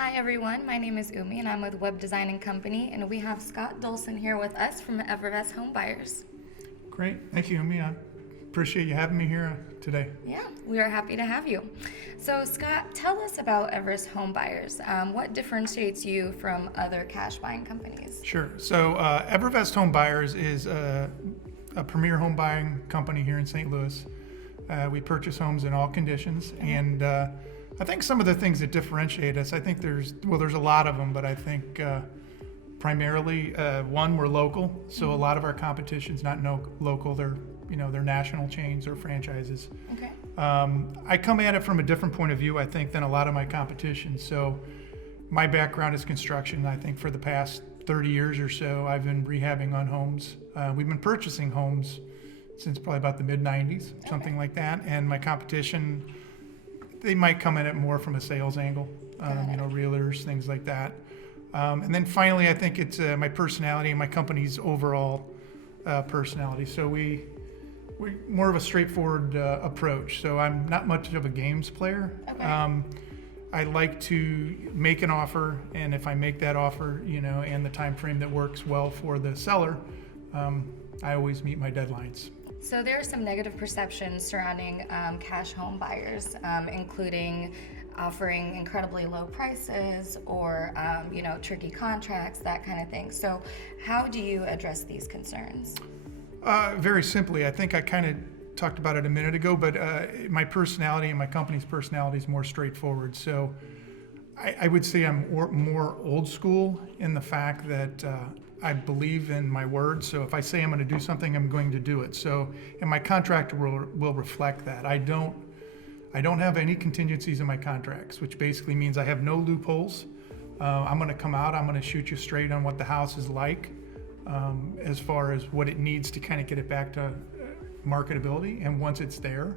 Hi everyone, my name is Umi and I'm with Web Designing Company, and we have Scott Dolson here with us from Evervest Home Buyers. Great, thank you, Umi. I appreciate you having me here today. Yeah, we are happy to have you. So Scott, tell us about Evervest Home Buyers. What differentiates you from other cash buying companies? Sure. So Evervest Home Buyers is a premier home buying company here in St. Louis. We purchase homes in all conditions, and I think some of the things that differentiate us, I think there's a lot of them, but I think primarily, one, we're local, so a lot of our competition's not local. They're national chains or franchises. Okay. I come at it from a different point of view, I think, than a lot of my competition. So my background is construction. I think for the past 30 years or so, I've been rehabbing on homes. We've been purchasing homes since probably about the mid-90s, something like that. And my competition, they might come at it more from a sales angle, realtors, things like that. And then finally, I think it's my personality and my company's overall personality. So we're more of a straightforward approach. So I'm not much of a games player. Okay. I like to make an offer, and if I make that offer, and the time frame that works well for the seller, I always meet my deadlines. So there are some negative perceptions surrounding cash home buyers, including offering incredibly low prices or tricky contracts, that kind of thing. So how do you address these concerns? Very simply, I think I kind of talked about it a minute ago, but my personality and my company's personality is more straightforward. So I would say I'm more old school in the fact that I believe in my word. So if I say I'm going to do something, I'm going to do it. So, and my contract will reflect that. I don't have any contingencies in my contracts, which basically means I have no loopholes. I'm going to come out, I'm going to shoot you straight on what the house is like, as far as what it needs to kind of get it back to marketability. And once it's there,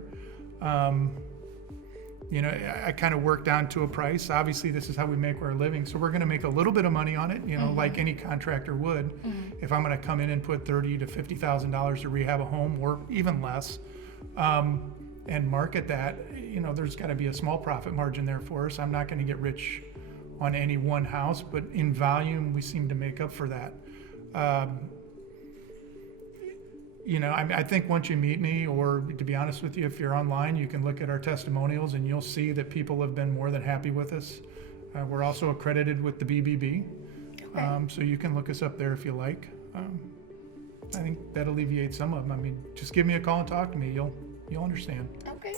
I kind of work down to a price. Obviously, this is how we make our living, so we're going to make a little bit of money on it, like any contractor would. If I'm going to come in and put $30,000 to $50,000 to rehab a home, or even less, and market that, there's got to be a small profit margin there for us. I'm not going to get rich on any one house, but in volume, we seem to make up for that. I think once you meet me, or to be honest with you, if you're online, you can look at our testimonials and you'll see that people have been more than happy with us. We're also accredited with the BBB, Okay. so you can look us up there if you like. I think that alleviates some of them. I mean, just give me a call and talk to me. You'll understand. Okay.